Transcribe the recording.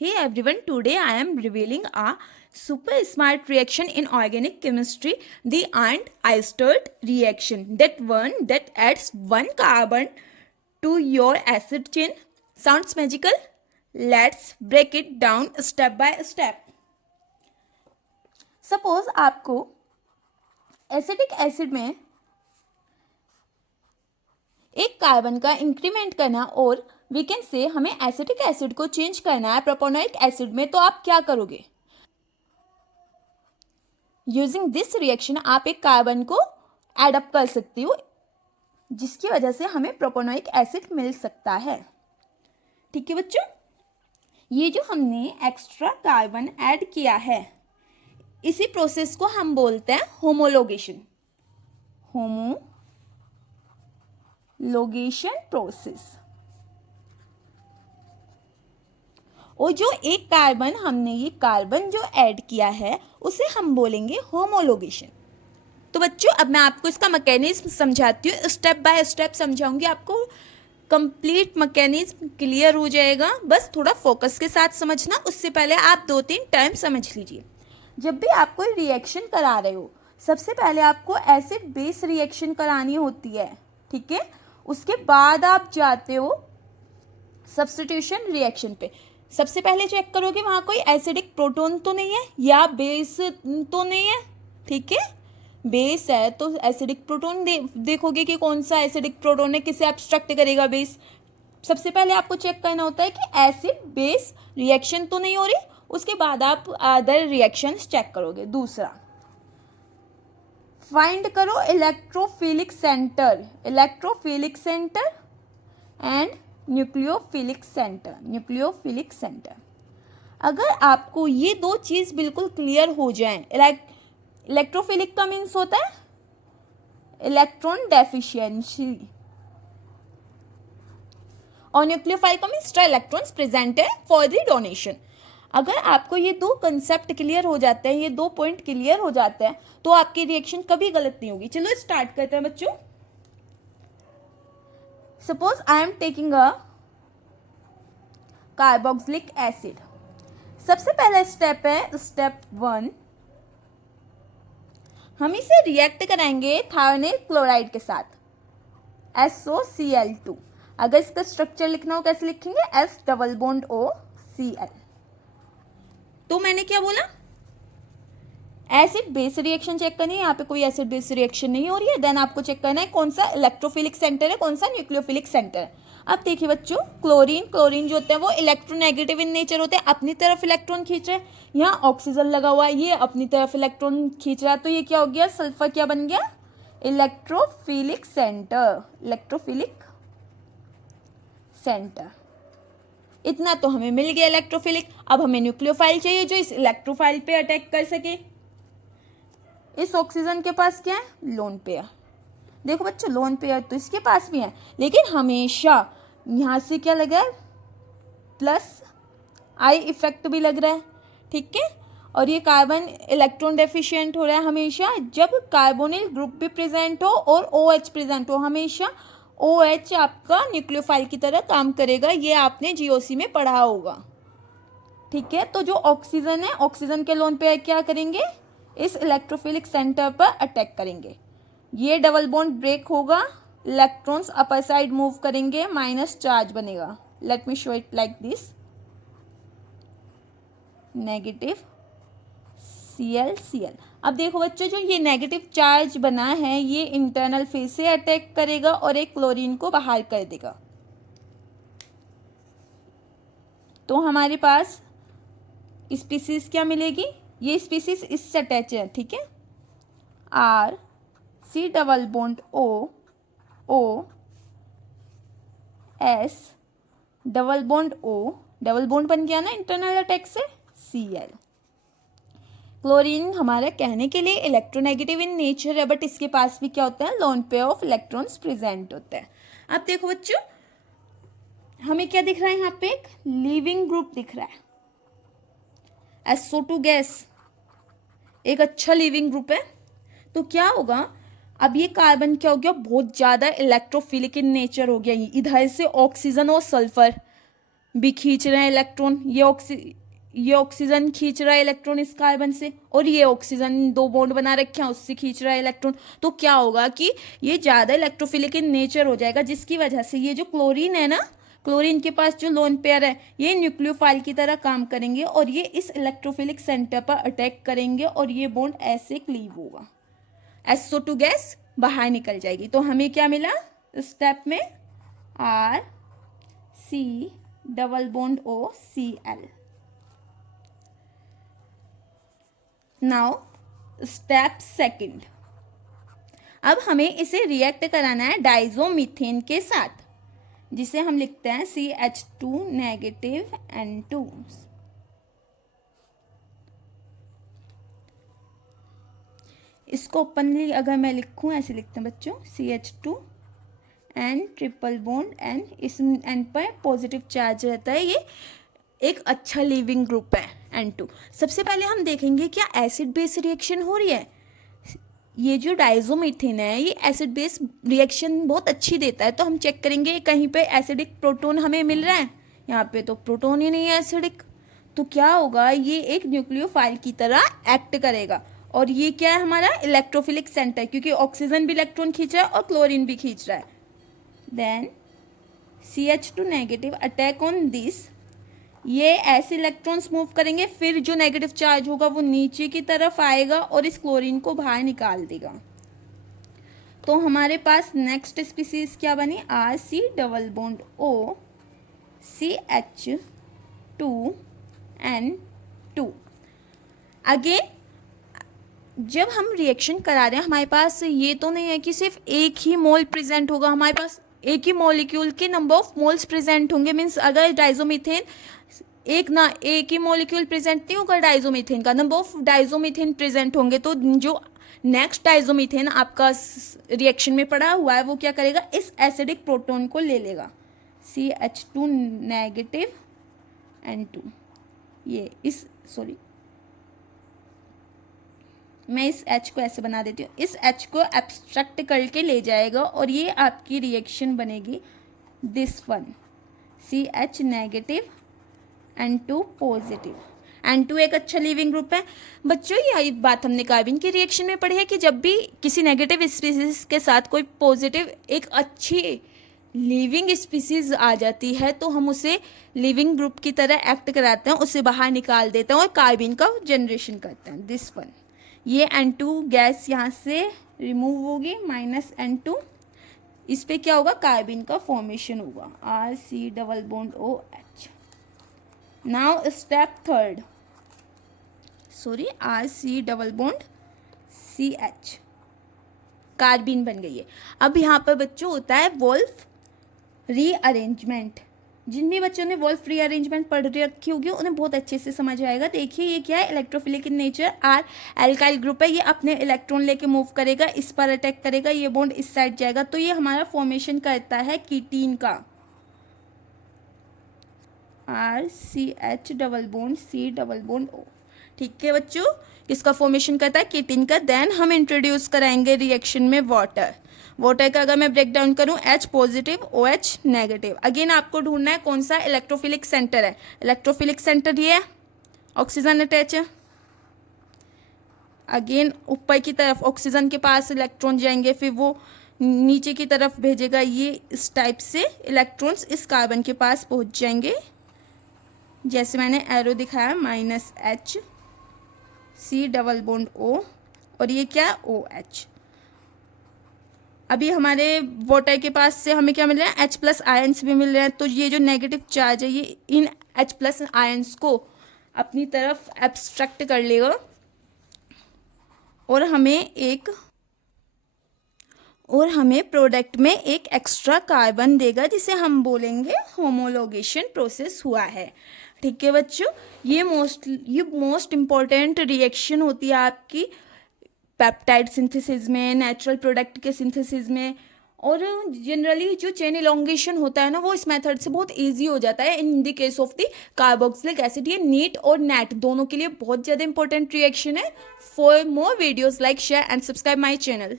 Hey everyone, today I am revealing a super smart reaction in organic chemistry, the Ant-Eistert reaction. That one that adds one carbon to your acid chain. Sounds magical? Let's break it down step by step. Suppose आपको acetic acid में एक carbon का increment करना और we can say हमें acetic acid को change करना है प्रोपोनोइक एसिड में, तो आप क्या करोगे? यूजिंग दिस रिएक्शन आप एक कार्बन को एड अप कर सकती हो, जिसकी वजह से हमें प्रोपोनोइक एसिड मिल सकता है। ठीक है बच्चों, ये जो हमने एक्स्ट्रा कार्बन ऐड किया है, इसी प्रोसेस को हम बोलते हैं होमोलोगेशन। Homologation process. और जो एक कार्बन हमने ये कार्बन जो ऐड किया है उसे हम बोलेंगे होमोलोगेशन। तो बच्चों, अब मैं आपको इसका मैकेनिज्म समझाती हूँ, स्टेप बाय स्टेप समझाऊंगी, आपको कंप्लीट मैकेनिज्म क्लियर हो जाएगा। बस थोड़ा फोकस के साथ समझना। उससे पहले आप 2-3 टर्म समझ लीजिए। जब भी आप कोई रिएक्शन करा रहे हो, सबसे पहले आपको एसिड बेस रिएक्शन करानी होती है, ठीक है। उसके बाद आप जाते हो सब्स्टिट्यूशन रिएक्शन पे। सबसे पहले चेक करोगे वहां कोई एसिडिक प्रोटोन तो नहीं है या बेस तो नहीं है, ठीक है। बेस है तो एसिडिक प्रोटोन देखोगे कि कौन सा एसिडिक प्रोटोन है, किसे एब्स्ट्रैक्ट करेगा बेस। सबसे पहले आपको चेक करना होता है कि एसिड बेस रिएक्शन तो नहीं हो रही, उसके बाद आप अदर रिएक्शंस चेक करोगे। दूसरा, फाइंड करो electrophilic centre and nucleophilic centre. अगर आपको ये दो चीज बिल्कुल क्लियर हो जाएं, इलेक्ट्रोफिलिक का मीन्स होता है इलेक्ट्रॉन डेफिशिएंसी और न्यूक्लियोफाइल का मीन्स इलेक्ट्रॉन्स प्रेजेंट है फॉर द डोनेशन। अगर आपको ये दो कंसेप्ट क्लियर हो जाते हैं, ये दो पॉइंट क्लियर हो जाते हैं, तो आपकी रिएक्शन कभी गलत नहीं होगी। चलो स्टार्ट करते हैं बच्चों। Suppose I am taking a carboxylic acid. सबसे पहला स्टेप है स्टेप 1, हम इसे रिएक्ट कराएंगे थायोनाइल क्लोराइड के साथ, SOCl2। अगर इसका स्ट्रक्चर लिखना हो कैसे लिखेंगे? S+O Cl। तो मैंने क्या बोला? एसिड बेस रिएक्शन चेक करनी है। यहाँ पे कोई एसिड बेस रिएक्शन नहीं हो रही है। देन आपको चेक करना है कौन सा इलेक्ट्रोफिलिक सेंटर है, कौन सा न्यूक्लियोफिलिक सेंटर है। अब देखिए बच्चों, क्लोरीन जो होते हैं वो इलेक्ट्रोनेगेटिव इन नेचर होते हैं, अपनी तरफ इलेक्ट्रॉन खींच रहे हैं। यहाँ ऑक्सीजन लगा हुआ है, ये अपनी तरफ इलेक्ट्रॉन खींच रहा है, तो ये क्या हो गया? सल्फर क्या बन गया? Electrophilic centre. इतना तो हमें मिल गया इलेक्ट्रोफिलिक। अब हमें न्यूक्लियोफाइल चाहिए जो इस इलेक्ट्रोफाइल पे अटैक कर सके। इस ऑक्सीजन के पास क्या है? Lone pair. देखो बच्चों, लोन पेयर तो इसके पास भी है, लेकिन हमेशा यहां से क्या लगा है? प्लस आई इफेक्ट भी लग रहा है, ठीक है। और ये कार्बन इलेक्ट्रॉन डेफिशिएंट हो रहा है। हमेशा जब कार्बोनिल ग्रुप भी प्रेजेंट हो और OH प्रेजेंट हो, हमेशा OH आपका न्यूक्लियोफाइल की तरह काम करेगा। ये आपने GOC में पढ़ा होगा, ठीक है। तो जो ऑक्सीजन है, ऑक्सीजन के लोन पे क्या करेंगे? इस इलेक्ट्रोफिलिक सेंटर पर अटैक करेंगे। ये डबल बॉन्ड ब्रेक होगा, इलेक्ट्रॉन्स अपर साइड मूव करेंगे, माइनस चार्ज बनेगा। Let me show it like this, negative Cl। अब देखो बच्चों, जो ये नेगेटिव चार्ज बना है ये इंटरनल फेज से अटैक करेगा और एक क्लोरीन को बाहर कर देगा। तो हमारे पास स्पीसीज क्या मिलेगी? ये स्पीसीज इससे अटैच है, ठीक है। R C+O double bond O, double bond बन गया ना इंटरनल अटैक से, Cl। क्लोरीन हमारा कहने के लिए इलेक्ट्रोनेगेटिव इन नेचर है, बट इसके पास भी क्या होता है? Lone pair of electrons present होता है। अब देखो बच्चों, हमें क्या दिख रहा है? यहाँ पे एक लीविंग ग्रुप दिख रहा है, SO2 गैस, एक अच्छा लीविंग ग्रुप है। तो क्या होगा? अब ये कार्बन क्या हो गया? बहुत ज्यादा इलेक्ट्रोफिलिक इन नेचर हो गया। इधर से ऑक्सीजन और सल्फर भी खींच रहे हैं इलेक्ट्रॉन, ये ऑक्सीजन खींच रहा है इलेक्ट्रॉन इस कार्बन से, और ये ऑक्सीजन 2 बॉन्ड बना रखे हैं उससे खींच रहा है इलेक्ट्रॉन। तो क्या होगा कि ये ज़्यादा इलेक्ट्रोफिलिक इन नेचर हो जाएगा, जिसकी वजह से ये जो क्लोरीन है ना, क्लोरीन के पास जो लोन पेयर है, ये न्यूक्लियोफाइल की तरह काम करेंगे और ये इस इलेक्ट्रोफिलिक सेंटर पर अटैक करेंगे और ये बॉन्ड ऐसे क्लीव होगा, SO2 गैस बाहर निकल जाएगी। तो हमें क्या मिला स्टेप में, RC≡OCl। नाउ स्टेप सेकंड, अब हमें इसे रिएक्ट कराना है डाइजोमीथेन के साथ, जिसे हम लिखते हैं CH2 नेगेटिव N2। इसको ओपनली अगर मैं लिखूं ऐसे लिखते हैं बच्चों, CH2 N triple bond N, इस N पर पॉजिटिव चार्ज रहता है, ये एक अच्छा लिविंग ग्रुप है N2। सबसे पहले हम देखेंगे क्या एसिड बेस रिएक्शन हो रही है। ये जो डाइजोमीथेन है ये एसिड बेस रिएक्शन बहुत अच्छी देता है, तो हम चेक करेंगे कहीं पे एसिडिक प्रोटॉन हमें मिल रहा है, यहाँ पे तो प्रोटॉन ही नहीं है एसिडिक। तो क्या होगा, ये एक न्यूक्लियोफाइल की तरह एक्ट करेगा, और ये क्या है हमारा इलेक्ट्रोफिलिक सेंटर, क्योंकि ऑक्सीजन भी इलेक्ट्रॉन खींच रहा है और क्लोरीन भी खींच रहा है। Then CH2 negative attack on this, ये ऐसे इलेक्ट्रॉन्स मूव करेंगे, फिर जो नेगेटिव चार्ज होगा वो नीचे की तरफ आएगा और इस क्लोरीन को बाहर निकाल देगा। तो हमारे पास नेक्स्ट स्पीसीज क्या बनी, RC≡O CH2N2। अगेन जब हम रिएक्शन करा रहे हैं हमारे पास ये तो नहीं है कि सिर्फ एक ही मोल प्रेजेंट होगा, हमारे पास एक ही मॉलिक्यूल के नंबर ऑफ मोल्स प्रेजेंट होंगे। मीन्स अगर डाइजोमीथेन एक ही मॉलिक्यूल प्रेजेंट नहीं होगा डाइजोमीथेन का, नंबर ऑफ डाइजोमीथेन प्रेजेंट होंगे। तो जो नेक्स्ट डाइजोमीथेन आपका रिएक्शन में पड़ा हुआ है वो क्या करेगा, इस एसिडिक प्रोटॉन को ले लेगा, CH2 नेगेटिव N2। ये इस मैं इस H को ऐसे बना देती हूँ, इस H को एब्स्ट्रैक्ट करके ले जाएगा और ये आपकी रिएक्शन बनेगी this one, CH negative N2 positive. N2 एक अच्छा लिविंग ग्रुप है बच्चों। ये बात हमने कार्बन की रिएक्शन में पढ़ी है कि जब भी किसी नेगेटिव स्पीसीज के साथ कोई पॉजिटिव एक अच्छी लिविंग स्पीसीज आ जाती है तो हम उसे लिविंग ग्रुप की तरह एक्ट कराते हैं, उसे बाहर निकाल देते हैं और कार्बन का जनरेशन करते हैं, दिस वन। ये N2 गैस यहाँ से रिमूव होगी, -N2, इस पे क्या होगा, कार्बन का फॉर्मेशन होगा, RC≡OH। Now step third, RC≡CH, carbon बन गई है। अब यहाँ पर बच्चों होता है वोल्फ रीअरेंजमेंट। जिन भी बच्चों ने वोल्फ रीअरेंजमेंट पढ़ रखी होगी उन्हें बहुत अच्छे से समझ आएगा। देखिए ये क्या है, electrophilic in nature, R alkyl group है, ये अपने इलेक्ट्रॉन लेके मूव करेगा, इस पर अटैक करेगा, ये बॉन्ड इस साइड जाएगा, तो ये हमारा फॉर्मेशन करता है कीटीन का, RCH≡C≡O। ठीक है बच्चों, किसका फॉर्मेशन करता है, कीटीन का। देन हम इंट्रोड्यूस कराएंगे रिएक्शन में वाटर का अगर मैं ब्रेक डाउन करूं, H positive OH negative. Again आपको ढूंढना है कौन सा इलेक्ट्रोफिलिक सेंटर है। इलेक्ट्रोफिलिक सेंटर ये है, ऑक्सीजन अटैच है, अगेन ऊपर की तरफ ऑक्सीजन के पास इलेक्ट्रॉन जाएंगे, फिर वो नीचे की तरफ भेजेगा, ये इस टाइप से इलेक्ट्रॉन्स इस कार्बन के पास पहुंच जाएंगे, जैसे मैंने एरो दिखाया, -H C≡O और ये क्या है, OH। अभी हमारे वाटर के पास से हमें क्या मिल रहा है, H+ आयंस भी मिल रहे हैं, तो ये जो नेगेटिव चार्ज है ये इन H+ आयंस को अपनी तरफ एब्स्ट्रैक्ट कर लेगा और हमें प्रोडक्ट में एक एक्स्ट्रा कार्बन देगा, जिसे हम बोलेंगे होमोलोगेशन प्रोसेस हुआ है। ठीक है बच्चों, ये मोस्ट इम्पॉर्टेंट रिएक्शन होती है आपकी पेप्टाइड सिंथेसिस में, नेचुरल प्रोडक्ट के सिंथेसिस में, और जनरली जो चेन इलोंगेशन होता है ना वो इस मेथड से बहुत इजी हो जाता है in the case of the carboxylic acid. ये नीट और नेट दोनों के लिए बहुत ज़्यादा इंपॉर्टेंट रिएक्शन है। For more videos like share and subscribe my channel.